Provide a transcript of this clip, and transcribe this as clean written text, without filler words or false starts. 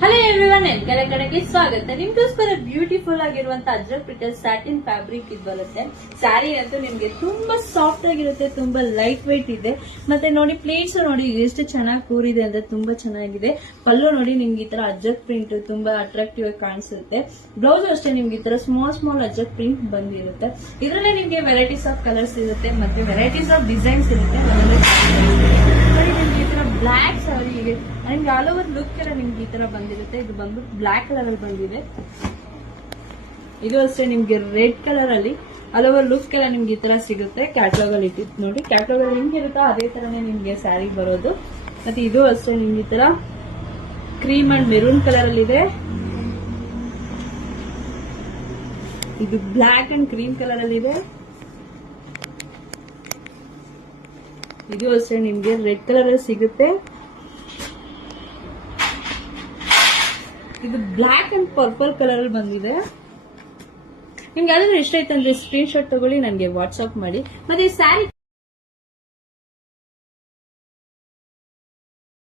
Hello everyone, ಎಲ್ಲ ಕಡೆಗೆ ಸ್ವಾಗತ. ನಿಮ್ಗೋಸ್ಕರ ಬ್ಯೂಟಿಫುಲ್ ಆಗಿರುವಂತ ಅಜ್ರಕ್ ಪ್ರಿಂಟೆಡ್ ಸ್ಯಾಟಿನ್ ಫ್ಯಾಬ್ರಿಕ್ ಇದು ಬರುತ್ತೆ. ಸ್ಯಾರಿ ಅಂತೂ ನಿಮ್ಗೆ ತುಂಬಾ ಸಾಫ್ಟ್ ಆಗಿರುತ್ತೆ, ತುಂಬಾ ಲೈಟ್ ವೈಟ್ ಇದೆ. ಮತ್ತೆ ನೋಡಿ ಪ್ಲೇಟ್ಸ್ ನೋಡಿ ಎಷ್ಟು ಚೆನ್ನಾಗಿ ಕೂರಿದೆ ಅಂದ್ರೆ ತುಂಬಾ ಚೆನ್ನಾಗಿದೆ. ಪಲ್ಲು ನೋಡಿ ನಿಮ್ಗೆ ಈ ತರ ಅಜ್ರಕ್ ಪ್ರಿಂಟ್ ತುಂಬಾ ಅಟ್ರಾಕ್ಟಿವ್ ಆಗಿ ಕಾಣಿಸುತ್ತೆ. ಬ್ಲೌಸ್ ಅಷ್ಟೇ ನಿಮ್ಗೆ ಈ ತರ ಸ್ಮಾಲ್ ಅಜ್ರಕ್ ಪ್ರಿಂಟ್ ಬಂದಿರುತ್ತೆ. ಇದರಲ್ಲೇ ನಿಮ್ಗೆ ವೆರೈಟೀಸ್ ಆಫ್ ಕಲರ್ಸ್ ಇರುತ್ತೆ ಮತ್ತೆ ವೆರೈಟೀಸ್ ಆಫ್ ಡಿಸೈನ್ಸ್ ಇರುತ್ತೆ. ನಿಮ್ಗೆ ಈ ತರ ಬ್ಲಾಕ್ ಸಾರಿಗೆ ನಿಮ್ಗೆ ಆಲ್ ಓವರ್ ಲುಕ್ ಎಲ್ಲ ನಿಮ್ಗೆ ಈ ತರ ಬಂದಿರುತ್ತೆ. ಇದು ಬಂದು ಬ್ಲಾಕ್ ಕಲರ್ ಅಲ್ಲಿ ಬಂದಿದೆ. ಇದು ಅಷ್ಟೇ ನಿಮ್ಗೆ ರೆಡ್ ಕಲರ್ ಅಲ್ಲಿ ಆಲ್ ಓವರ್ ಲುಕ್ ಎಲ್ಲ ನಿಮ್ಗೆ ಈ ತರ ಸಿಗುತ್ತೆ. ಕ್ಯಾಟ್ಲಾಗ್ ಅಲ್ಲಿ ಇಟ್ಟಿತ್ತು ನೋಡಿ, ಕ್ಯಾಟ್ಲಾಗ್ ಅಲ್ಲಿ ಹೆಂಗ್ ಇರುತ್ತೋ ಅದೇ ತರನೇ ನಿಮ್ಗೆ ಸ್ಯಾರಿ ಬರೋದು. ಮತ್ತೆ ಇದು ಅಷ್ಟೇ ನಿಮ್ಗೆ ಈ ತರ ಕ್ರೀಮ್ ಅಂಡ್ ಮೆರೂನ್ ಕಲರ್ ಅಲ್ಲಿ ಇದೆ. ಇದು ಬ್ಲಾಕ್ ಅಂಡ್ ಕ್ರೀಮ್ ಕಲರ್ ಅಲ್ಲಿ ಇದೆ. ಇದು ಅಷ್ಟೇ ನಿಮ್ಗೆ ರೆಡ್ ಕಲರ್ ಅಲ್ಲಿ ಸಿಗುತ್ತೆ. ಇದು ಬ್ಲಾಕ್ ಅಂಡ್ ಪರ್ಪಲ್ ಕಲರ್ ಅಲ್ಲಿ ಬಂದಿದೆ. ನಿಮ್ಗೆ ಯಾವ್ದಾದ್ರು ಇಷ್ಟ ಆಯ್ತಂದ್ರೆ ಸ್ಕ್ರೀನ್ ಶಾಟ್ ತಗೊಳ್ಳಿ, ನನಗೆ ವಾಟ್ಸ್ಆಪ್ ಮಾಡಿ. ಮತ್ತೆ ಸ್ಯಾರಿ